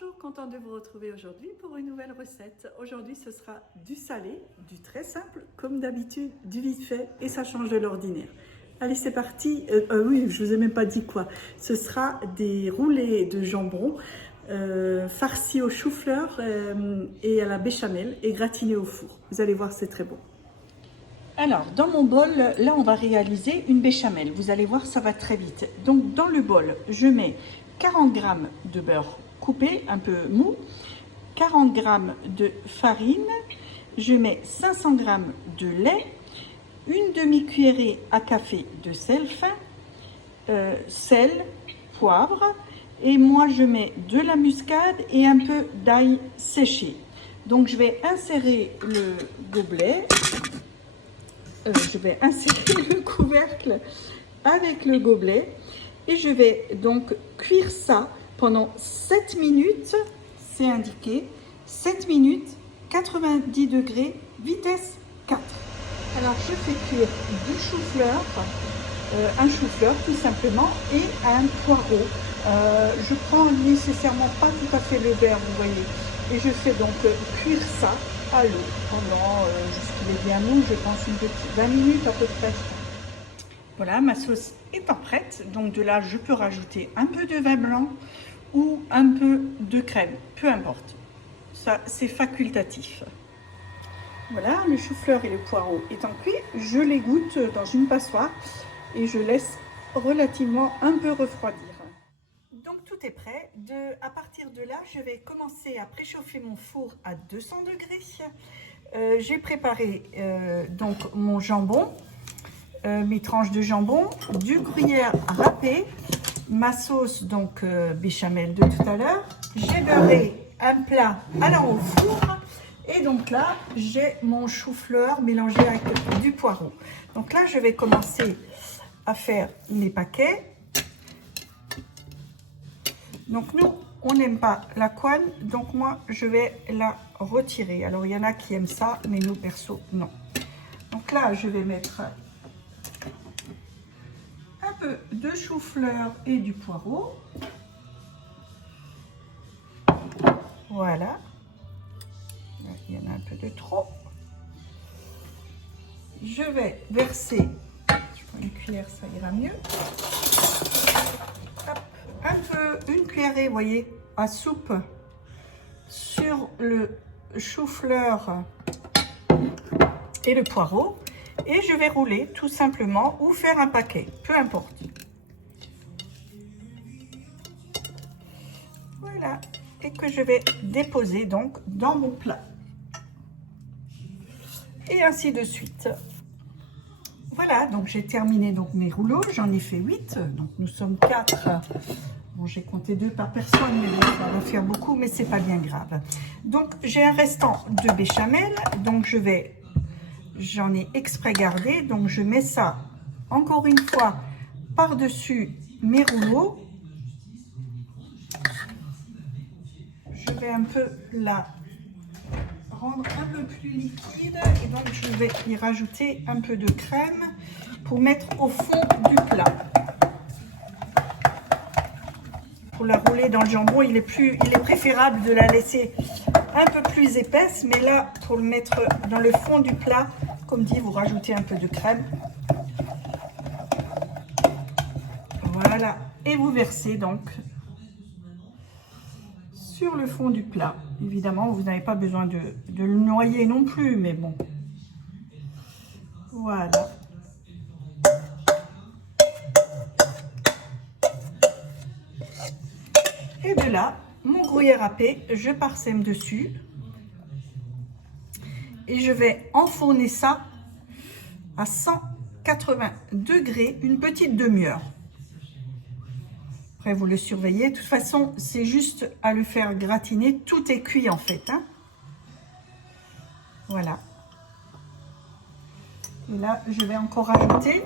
Bonjour, contente de vous retrouver aujourd'hui pour une nouvelle recette. Aujourd'hui, ce sera du salé, du très simple, comme d'habitude, du vite fait, et ça change de l'ordinaire. Allez, c'est parti. Oui, je vous ai même pas dit quoi. Ce sera des roulés de jambon farcis au chou-fleur et à la béchamel et gratinés au four. Vous allez voir, c'est très bon. Alors, dans mon bol, là, on va réaliser une béchamel. Vous allez voir, ça va très vite. Donc, dans le bol, je mets 40 g de beurre coupé, un peu mou, 40 g de farine, je mets 500 g de lait, une demi-cuillerée à café de sel fin, sel, poivre, et moi je mets de la muscade et un peu d'ail séché. Donc, je vais insérer le gobelet. Je vais insérer le couvercle avec le gobelet et je vais donc cuire ça pendant 7 minutes, c'est indiqué, 7 minutes, 90 degrés, vitesse 4. Alors je fais cuire du chou-fleur, un chou-fleur tout simplement et un poireau. Je prends nécessairement pas tout à fait le vert, vous voyez, et je fais donc cuire ça à l'eau pendant, jusqu'il est bien mou, je pense une petite 20 minutes à peu près. Voilà, ma sauce étant prête, donc de là je peux rajouter un peu de vin blanc ou un peu de crème, peu importe, ça c'est facultatif. Voilà, le chou-fleur et le poireau étant cuits, je les goûte dans une passoire et je laisse relativement un peu refroidir. Donc tout est prêt. À partir de là, je vais commencer à préchauffer mon four à 200 degrés. J'ai préparé donc mon jambon, mes tranches de jambon, du gruyère râpé, ma sauce donc béchamel de tout à l'heure. J'ai beurré un plat allant au four et donc là j'ai mon chou-fleur mélangé avec du poireau. Donc là je vais commencer à faire mes paquets. Donc nous, on n'aime pas la couenne, donc moi, je vais la retirer. Alors, il y en a qui aiment ça, mais nous, perso, non. Donc là, je vais mettre un peu de chou-fleur et du poireau. Voilà. Là, il y en a un peu de trop. Je vais verser, je prends une cuillère, ça ira mieux. Un peu, une cuillerée, vous voyez, à soupe sur le chou-fleur et le poireau. Et je vais rouler tout simplement ou faire un paquet, peu importe. Voilà. Et que je vais déposer donc dans mon plat. Et ainsi de suite. Voilà, donc j'ai terminé donc mes rouleaux, j'en ai fait 8, donc nous sommes 4. Bon, j'ai compté 2 par personne, mais bon, ça va faire beaucoup, mais c'est pas bien grave. Donc j'ai un restant de béchamel, donc j'en ai exprès gardé, donc je mets ça encore une fois par-dessus mes rouleaux. Je vais un peu la rendre un peu plus liquide et donc je vais y rajouter un peu de crème pour mettre au fond du plat. Pour la rouler dans le jambon, il est préférable de la laisser un peu plus épaisse, mais là pour le mettre dans le fond du plat, comme dit, vous rajoutez un peu de crème. Voilà, et vous versez donc sur le fond du plat. Évidemment, vous n'avez pas besoin de le noyer non plus, mais bon. Voilà. Et de là, mon gruyère râpé, je parsème dessus. Et je vais enfourner ça à 180 degrés, une petite demi-heure. Après, vous le surveillez. De toute façon, c'est juste à le faire gratiner. Tout est cuit en fait. Hein. Voilà. Et là, je vais encore rajouter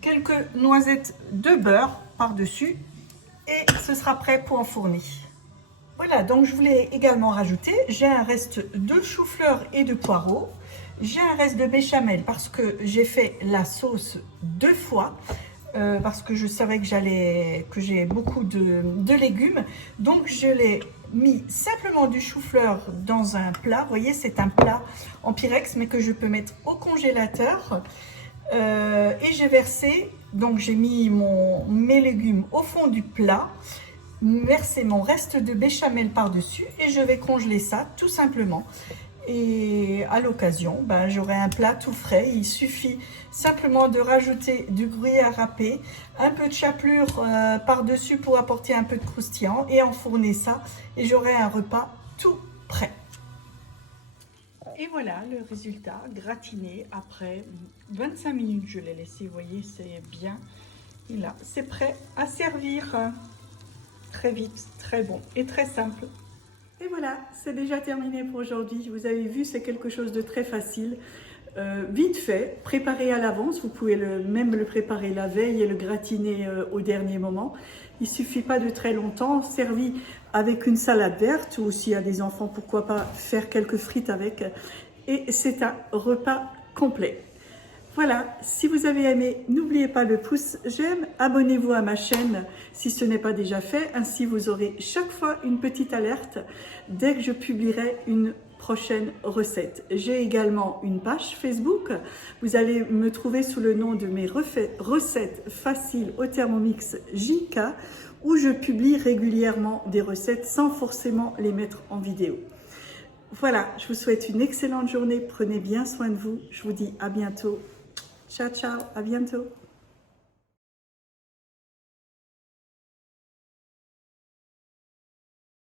quelques noisettes de beurre par-dessus. Et ce sera prêt pour enfourner. Voilà, donc je voulais également rajouter, j'ai un reste de chou-fleur et de poireau. J'ai un reste de béchamel parce que j'ai fait la sauce 2 fois. Parce que je savais que j'ai beaucoup de légumes, donc je l'ai mis simplement du chou-fleur dans un plat. Vous voyez, c'est un plat en Pyrex, mais que je peux mettre au congélateur. Et j'ai versé, donc j'ai mis mes légumes au fond du plat, versé mon reste de béchamel par-dessus et je vais congeler ça tout simplement. Et à l'occasion, ben, j'aurai un plat tout frais. Il suffit simplement de rajouter du gruyère râpé, un peu de chapelure par-dessus pour apporter un peu de croustillant et enfourner ça. Et j'aurai un repas tout prêt. Et voilà le résultat gratiné après 25 minutes. Je l'ai laissé, vous voyez, c'est bien. Et là, c'est prêt à servir. Très vite, très bon et très simple. Et voilà, c'est déjà terminé pour aujourd'hui. Vous avez vu, c'est quelque chose de très facile, vite fait, préparé à l'avance. Vous pouvez même le préparer la veille et le gratiner au dernier moment. Il ne suffit pas de très longtemps, servi avec une salade verte ou s'il y a des enfants, pourquoi pas faire quelques frites avec. Et c'est un repas complet. Voilà, si vous avez aimé, n'oubliez pas le pouce j'aime, abonnez-vous à ma chaîne si ce n'est pas déjà fait, ainsi vous aurez chaque fois une petite alerte dès que je publierai une prochaine recette. J'ai également une page Facebook, vous allez me trouver sous le nom de mes recettes faciles au Thermomix JK, où je publie régulièrement des recettes sans forcément les mettre en vidéo. Voilà, je vous souhaite une excellente journée, prenez bien soin de vous, je vous dis à bientôt. Ciao, ciao, à bientôt.